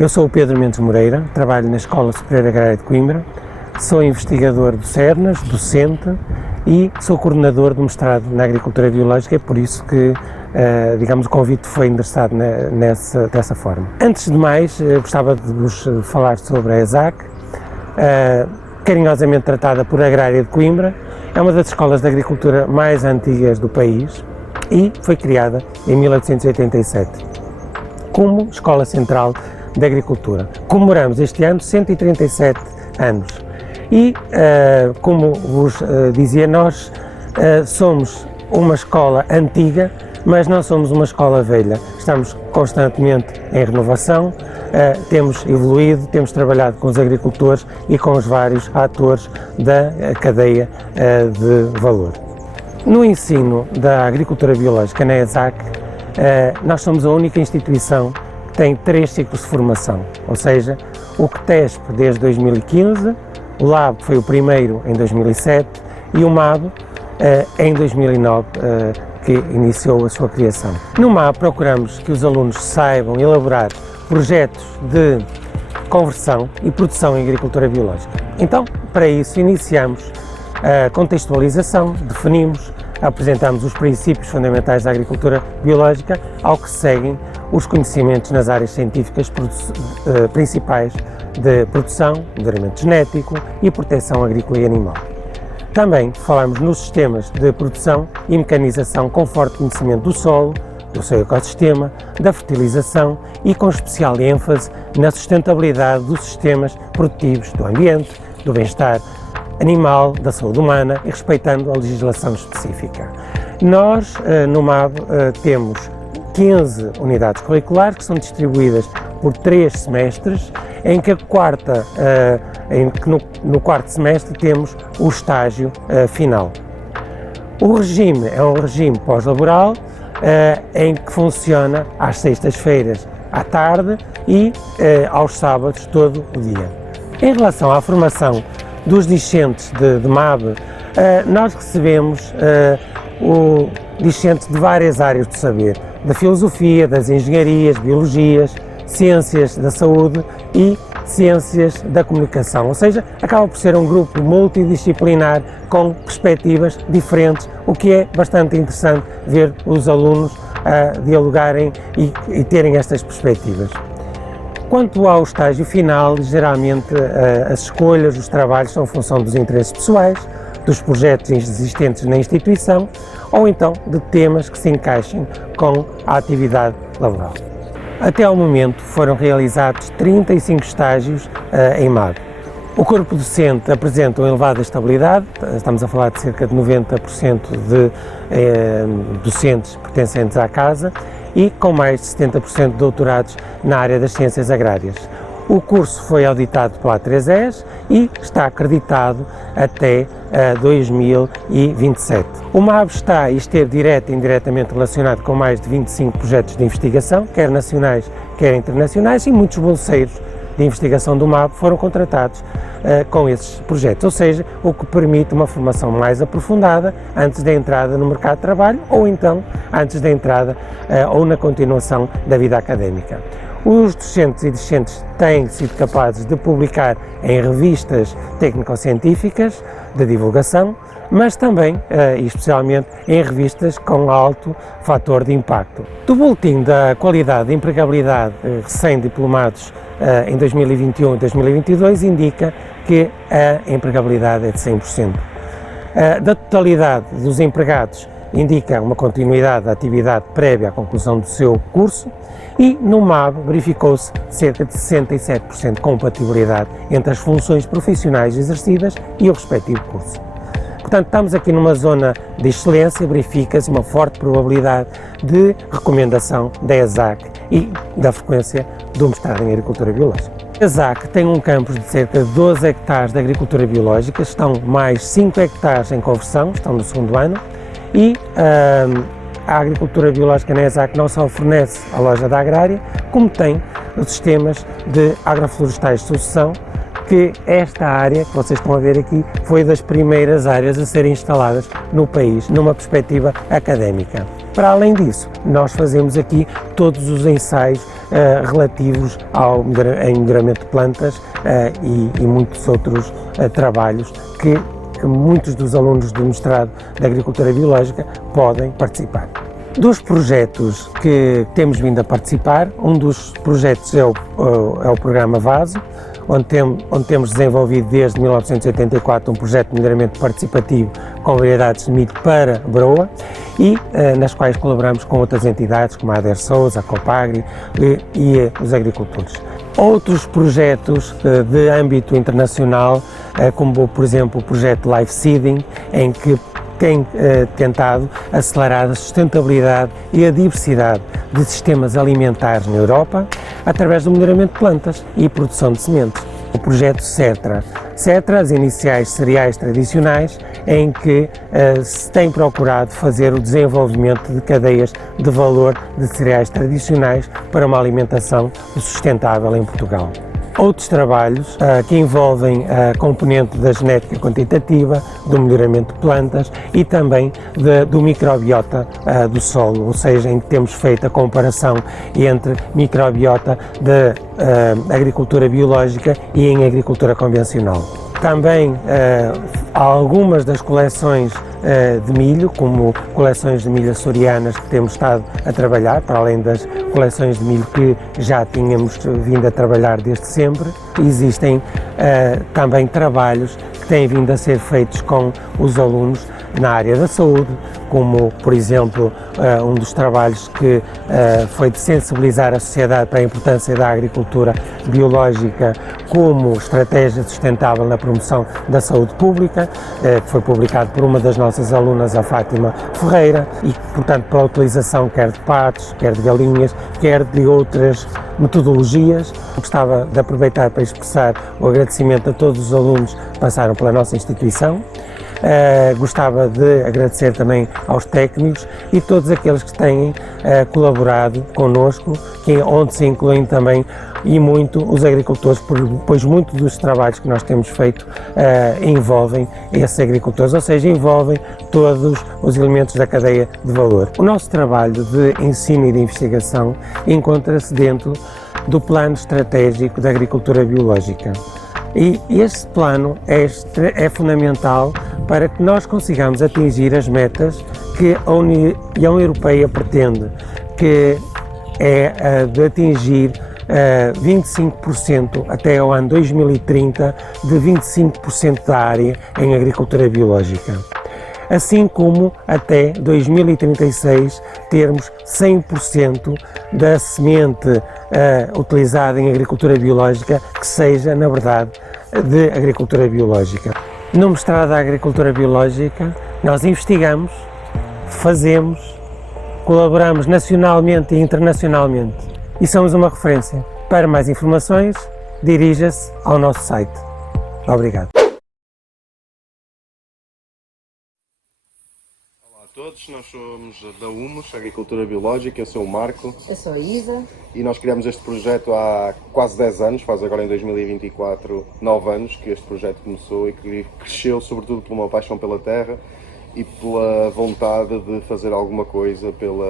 Eu sou o Pedro Mendes Moreira, trabalho na Escola Superior Agrária de Coimbra, sou investigador do CERNAS, docente e sou coordenador do mestrado na Agricultura Biológica, é por isso que, digamos, o convite foi endereçado dessa forma. Antes de mais, gostava de vos falar sobre a ESAC, carinhosamente tratada por Agrária de Coimbra, é uma das escolas de agricultura mais antigas do país e foi criada em 1887 como Escola Central de Agricultura. Comemoramos este ano 137 anos e, como vos dizia, nós somos uma escola antiga, mas não somos uma escola velha. Estamos constantemente em renovação, temos evoluído, temos trabalhado com os agricultores e com os vários atores da cadeia de valor. No ensino da agricultura biológica na ESAC, nós somos a única instituição que tem 3 ciclos de formação, ou seja, o CTESP desde 2015, o LAB foi o primeiro em 2007 e o MAB em 2009, que iniciou a sua criação. No MAB procuramos que os alunos saibam elaborar projetos de conversão e produção em agricultura biológica. Então, para isso, iniciamos a contextualização, definimos, apresentamos os princípios fundamentais da agricultura biológica, ao que seguem os conhecimentos nas áreas científicas principais de produção, melhoramento genético e proteção agrícola e animal. Também falamos nos sistemas de produção e mecanização com forte conhecimento do solo, do seu ecossistema, da fertilização e com especial ênfase na sustentabilidade dos sistemas produtivos do ambiente, do bem-estar animal, da saúde humana e respeitando a legislação específica. Nós, no MAB, temos 15 unidades curriculares que são distribuídas por 3 semestres, em que no quarto semestre temos o estágio final. O regime é um regime pós-laboral, em que funciona às sextas-feiras à tarde e aos sábados todo o dia. Em relação à formação dos discentes de MAB, nós recebemos discentes de várias áreas do saber, da filosofia, das engenharias, biologias, ciências da saúde e ciências da comunicação, ou seja, acaba por ser um grupo multidisciplinar com perspectivas diferentes, o que é bastante interessante ver os alunos dialogarem e terem estas perspectivas. Quanto ao estágio final, geralmente as escolhas, os trabalhos são função dos interesses pessoais, dos projetos existentes na instituição ou então de temas que se encaixem com a atividade laboral. Até ao momento foram realizados 35 estágios em MAB. O corpo docente apresenta uma elevada estabilidade, estamos a falar de cerca de 90% de docentes pertencentes à casa e com mais de 70% de doutorados na área das ciências agrárias. O curso foi auditado pela A3ES e está acreditado até 2027. O MAB está e esteve direto e indiretamente relacionado com mais de 25 projetos de investigação, quer nacionais, quer internacionais, e muitos bolseiros de investigação do MAB foram contratados com esses projetos, ou seja, o que permite uma formação mais aprofundada antes da entrada no mercado de trabalho ou então antes da entrada ou na continuação da vida académica. Os docentes e discentes têm sido capazes de publicar em revistas técnico-científicas de divulgação, mas também, e especialmente, em revistas com alto fator de impacto. Do Boletim da Qualidade de Empregabilidade recém-diplomados em 2021 e 2022 indica que a empregabilidade é de 100%. Da totalidade dos empregados, indica uma continuidade da atividade prévia à conclusão do seu curso e no MAB verificou-se cerca de 67% de compatibilidade entre as funções profissionais exercidas e o respectivo curso. Portanto, estamos aqui numa zona de excelência, verifica-se uma forte probabilidade de recomendação da ESAC e da frequência do mestrado em Agricultura Biológica. A ESAC tem um campus de cerca de 12 hectares de agricultura biológica, estão mais 5 hectares em conversão, estão no segundo ano, e a agricultura biológica na ESAC não só fornece a loja da agrária, como tem os sistemas de agroflorestais de sucessão que esta área que vocês estão a ver aqui foi das primeiras áreas a serem instaladas no país, numa perspectiva académica. Para além disso, nós fazemos aqui todos os ensaios relativos ao melhoramento de plantas e muitos outros trabalhos que muitos dos alunos do mestrado de Agricultura Biológica podem participar. Dos projetos que temos vindo a participar, um dos projetos é o programa VASO, onde temos desenvolvido desde 1984 um projeto de melhoramento participativo com variedades de milho para broa e nas quais colaboramos com outras entidades como a Adersos, a Copagri e os agricultores. Outros projetos de âmbito internacional, como por exemplo o projeto Life Seeding, em que tem tentado acelerar a sustentabilidade e a diversidade de sistemas alimentares na Europa através do melhoramento de plantas e produção de sementes. O projeto CETRA, as iniciais cereais tradicionais, em que se tem procurado fazer o desenvolvimento de cadeias de valor de cereais tradicionais para uma alimentação sustentável em Portugal. Outros trabalhos que envolvem a componente da genética quantitativa, do melhoramento de plantas e também do microbiota do solo, ou seja, em que temos feito a comparação entre microbiota da agricultura biológica e em agricultura convencional. Também algumas das coleções de milho, como coleções de milho açorianas que temos estado a trabalhar, para além das coleções de milho que já tínhamos vindo a trabalhar desde sempre. Existem também trabalhos que têm vindo a ser feitos com os alunos na área da saúde, como por exemplo um dos trabalhos que foi de sensibilizar a sociedade para a importância da agricultura biológica como estratégia sustentável na promoção da saúde pública, que foi publicado por uma das nossas alunas, a Fátima Ferreira, e portanto para a utilização quer de patos, quer de galinhas, quer de outras metodologias. Gostava de aproveitar para expressar o agradecimento a todos os alunos que passaram pela nossa instituição. Gostava de agradecer também aos técnicos e todos aqueles que têm colaborado connosco, onde se incluem também e muito os agricultores, pois muitos dos trabalhos que nós temos feito envolvem esses agricultores, ou seja, envolvem todos os elementos da cadeia de valor. O nosso trabalho de ensino e de investigação encontra-se dentro do Plano Estratégico da Agricultura Biológica. E este plano é fundamental para que nós consigamos atingir as metas que a União Europeia pretende, que é de atingir 25% até ao ano 2030 de 25% da área em agricultura biológica. Assim como até 2036 termos 100% da semente utilizada em agricultura biológica que seja, na verdade, de agricultura biológica. No mestrado da Agricultura Biológica, nós investigamos, fazemos, colaboramos nacionalmente e internacionalmente e somos uma referência. Para mais informações, dirija-se ao nosso site. Obrigado. Olá a todos, nós somos da Humus, Agricultura Biológica, eu sou o Marco. Eu sou a Isa. E nós criamos este projeto há quase 10 anos, faz agora em 2024 9 anos que este projeto começou e que cresceu sobretudo por uma paixão pela terra e pela vontade de fazer alguma coisa pela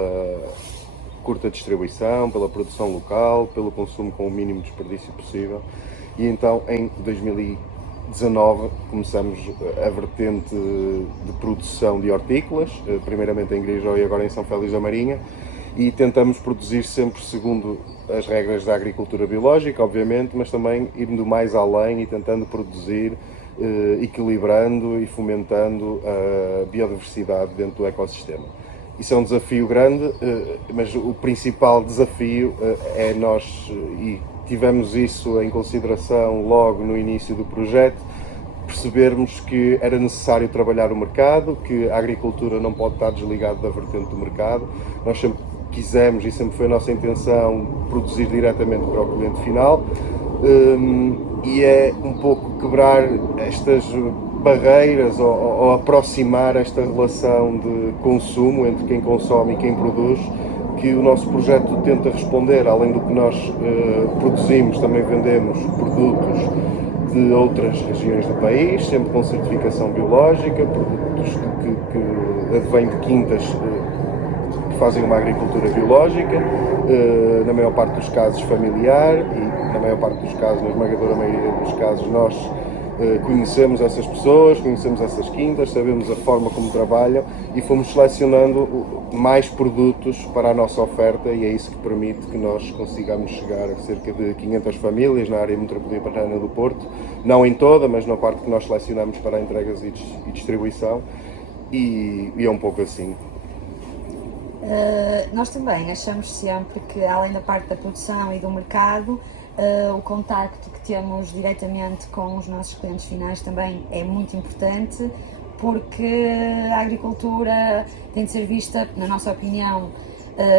curta distribuição, pela produção local, pelo consumo com o mínimo desperdício possível. E então em 2019 começamos a vertente de produção de hortícolas, primeiramente em Grijó e agora em São Félix da Marinha, e tentamos produzir sempre segundo as regras da agricultura biológica, obviamente, mas também indo mais além e tentando produzir, equilibrando e fomentando a biodiversidade dentro do ecossistema. Isso é um desafio grande, mas o principal desafio é nós, e tivemos isso em consideração logo no início do projeto, percebermos que era necessário trabalhar o mercado, que a agricultura não pode estar desligada da vertente do mercado. Nós sempre quisemos e sempre foi a nossa intenção produzir diretamente para o cliente final, e é um pouco quebrar estas barreiras ou aproximar esta relação de consumo entre quem consome e quem produz, que o nosso projeto tenta responder. Além do que nós produzimos, também vendemos produtos de outras regiões do país, sempre com certificação biológica, produtos que advêm de quintas que fazem uma agricultura biológica, na maior parte dos casos familiar e na maior parte dos casos, na esmagadora maioria dos casos, nós conhecemos essas pessoas, conhecemos essas quintas, sabemos a forma como trabalham e fomos selecionando mais produtos para a nossa oferta e é isso que permite que nós consigamos chegar a cerca de 500 famílias na área metropolitana do Porto, não em toda, mas na parte que nós selecionamos para entregas e distribuição e é um pouco assim. Nós também achamos sempre que, além da parte da produção e do mercado, o contacto que temos diretamente com os nossos clientes finais também é muito importante, porque a agricultura tem de ser vista, na nossa opinião,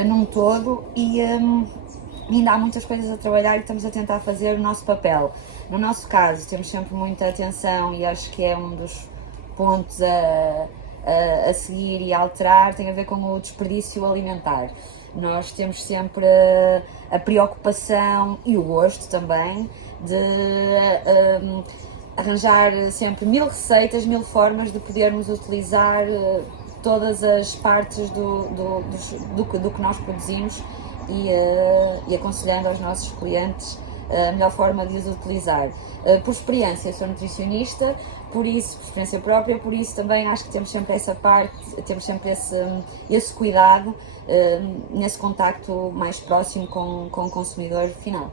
num todo e ainda há muitas coisas a trabalhar e estamos a tentar fazer o nosso papel. No nosso caso, temos sempre muita atenção e acho que é um dos pontos a seguir e a alterar, tem a ver com o desperdício alimentar. Nós temos sempre a preocupação e o gosto também de arranjar sempre 1000 receitas, 1000 formas de podermos utilizar todas as partes do que nós produzimos e aconselhando aos nossos clientes a melhor forma de os utilizar. Por experiência, sou nutricionista, por isso, por experiência própria, por isso também acho que temos sempre essa parte, temos sempre esse cuidado nesse contacto mais próximo com o consumidor final.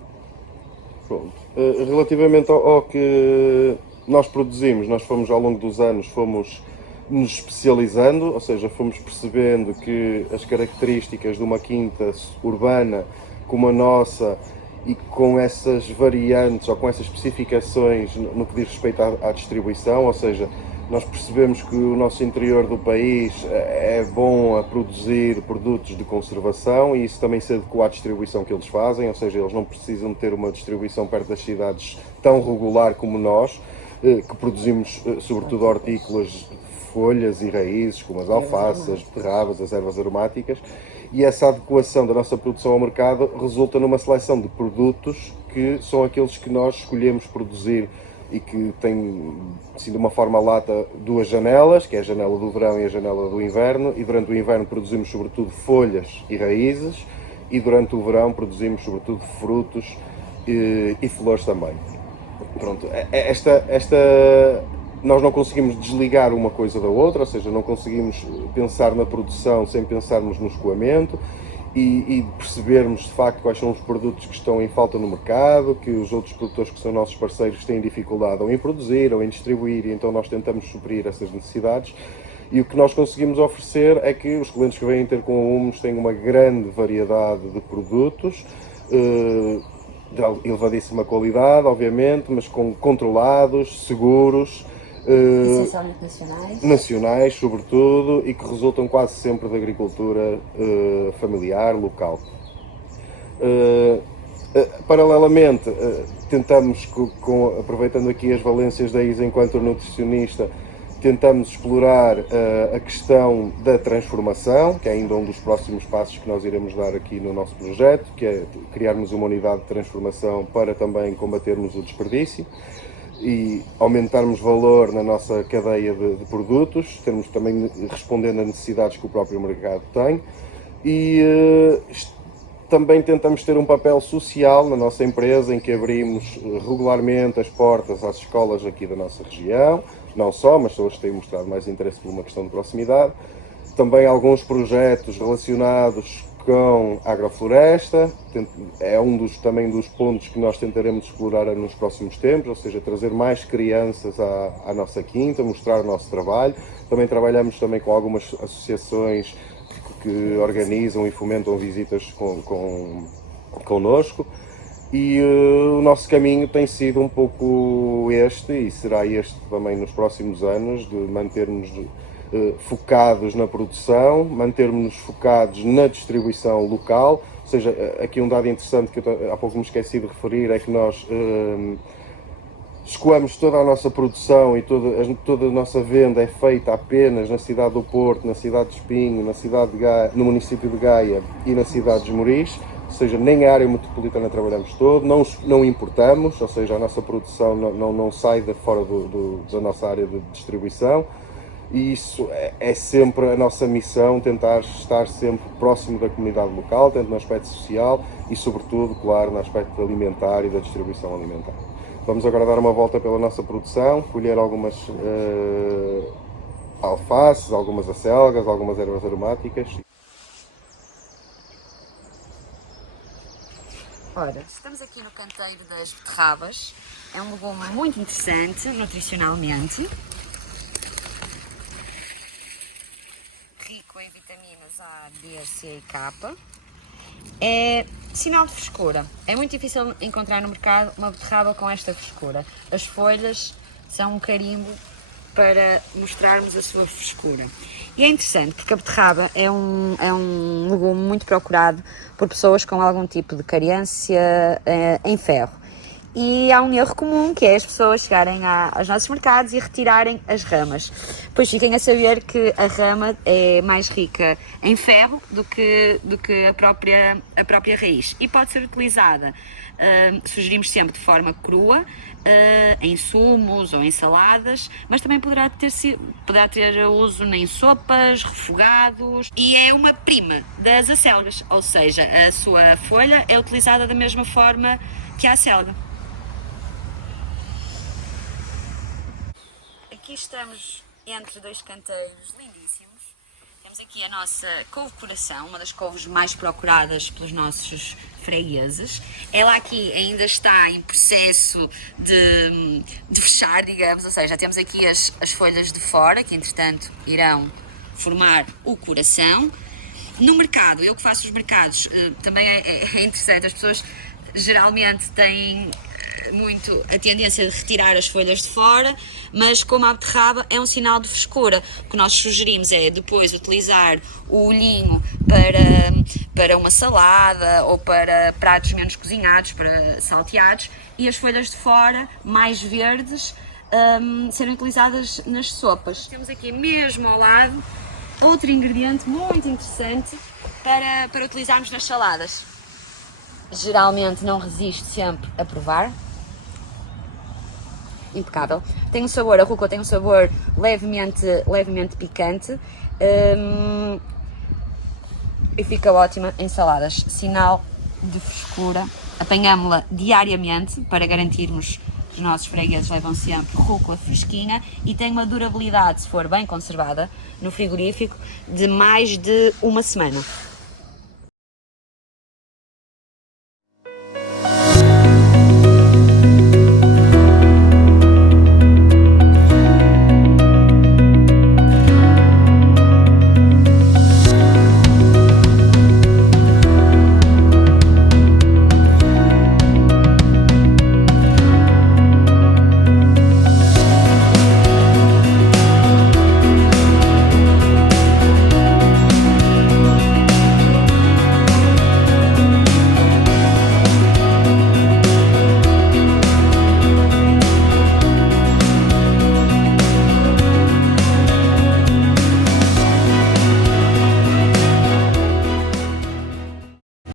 Pronto. Relativamente ao que nós produzimos, nós fomos ao longo dos anos, fomos nos especializando, ou seja, fomos percebendo que as características de uma quinta urbana como a nossa e com essas variantes ou com essas especificações no que diz respeito à distribuição, ou seja, nós percebemos que o nosso interior do país é bom a produzir produtos de conservação e isso também se adequa à distribuição que eles fazem, ou seja, eles não precisam ter uma distribuição perto das cidades tão regular como nós, que produzimos sobretudo hortícolas, folhas e raízes, como as alfaces, as beterrabas, as ervas aromáticas, e essa adequação da nossa produção ao mercado resulta numa seleção de produtos que são aqueles que nós escolhemos produzir e que têm, assim, de uma forma lata, duas janelas, que é a janela do verão e a janela do inverno, e durante o inverno produzimos sobretudo folhas e raízes, e durante o verão produzimos sobretudo frutos e flores também. Pronto, nós não conseguimos desligar uma coisa da outra, ou seja, não conseguimos pensar na produção sem pensarmos no escoamento e percebermos de facto quais são os produtos que estão em falta no mercado, que os outros produtores que são nossos parceiros têm dificuldade ou em produzir ou em distribuir, e então nós tentamos suprir essas necessidades. E o que nós conseguimos oferecer é que os clientes que vêm ter com a Humus têm uma grande variedade de produtos, de elevadíssima qualidade, obviamente, mas controlados, seguros, Essencialmente nacionais, sobretudo, e que resultam quase sempre da agricultura familiar, local. Paralelamente, tentamos, aproveitando aqui as valências da ISA enquanto nutricionista, tentamos explorar a questão da transformação, que é ainda um dos próximos passos que nós iremos dar aqui no nosso projeto, que é criarmos uma unidade de transformação para também combatermos o desperdício e aumentarmos valor na nossa cadeia de produtos, termos também respondendo a necessidades que o próprio mercado tem e também tentamos ter um papel social na nossa empresa em que abrimos regularmente as portas às escolas aqui da nossa região, não só, mas são as que têm mostrado mais interesse por uma questão de proximidade. Também alguns projetos relacionados com a agrofloresta, é também dos pontos que nós tentaremos explorar nos próximos tempos, ou seja, trazer mais crianças à nossa quinta, mostrar o nosso trabalho. Também trabalhamos também com algumas associações que organizam e fomentam visitas connosco e o nosso caminho tem sido um pouco este e será este também nos próximos anos, de mantermos focados na produção, mantermos-nos focados na distribuição local, ou seja, aqui um dado interessante que eu há pouco me esqueci de referir é que nós escoamos toda a nossa produção e toda a nossa venda é feita apenas na cidade do Porto, na cidade de Espinho, no município de Gaia e na cidade de Esmoriz, ou seja, nem a área metropolitana trabalhamos todo, não importamos, ou seja, a nossa produção não sai de fora da nossa área de distribuição, e isso é sempre a nossa missão, tentar estar sempre próximo da comunidade local, tanto no aspecto social e, sobretudo, claro, no aspecto alimentar e da distribuição alimentar. Vamos agora dar uma volta pela nossa produção, colher algumas alfaces, algumas acelgas, algumas ervas aromáticas. Ora, estamos aqui no canteiro das beterrabas. É um legume muito interessante nutricionalmente, rico em vitaminas A, B, C e K. É sinal de frescura. É muito difícil encontrar no mercado uma beterraba com esta frescura. As folhas são um carimbo para mostrarmos a sua frescura. E é interessante porque a beterraba é um legume muito procurado por pessoas com algum tipo de carência em ferro. E há um erro comum, que é as pessoas chegarem aos nossos mercados e retirarem as ramas. Pois fiquem a saber que a rama é mais rica em ferro do que a própria raiz. E pode ser utilizada, sugerimos sempre de forma crua, em sumos ou em saladas, mas também poderá ter uso em sopas, refogados. E é uma prima das acelgas, ou seja, a sua folha é utilizada da mesma forma que a acelga. Aqui estamos entre dois canteiros lindíssimos. Temos aqui a nossa couve coração, uma das couves mais procuradas pelos nossos fregueses. Ela aqui ainda está em processo de fechar, digamos, ou seja, temos aqui as folhas de fora, que entretanto irão formar o coração. No mercado, eu que faço os mercados, também é interessante, as pessoas geralmente têm muito a tendência de retirar as folhas de fora, mas como a beterraba é um sinal de frescura, o que nós sugerimos é depois utilizar o olhinho para uma salada ou para pratos menos cozinhados, para salteados, e as folhas de fora, mais verdes, serem utilizadas nas sopas. Temos aqui mesmo ao lado outro ingrediente muito interessante para utilizarmos nas saladas. Geralmente não resiste sempre a provar. Impecável. Tem um sabor, a rúcula tem um sabor levemente picante, e fica ótima em saladas. Sinal de frescura. Apanhámo-la diariamente para garantirmos que os nossos fregueses levam sempre rúcula fresquinha e tem uma durabilidade, se for bem conservada no frigorífico, de mais de uma semana.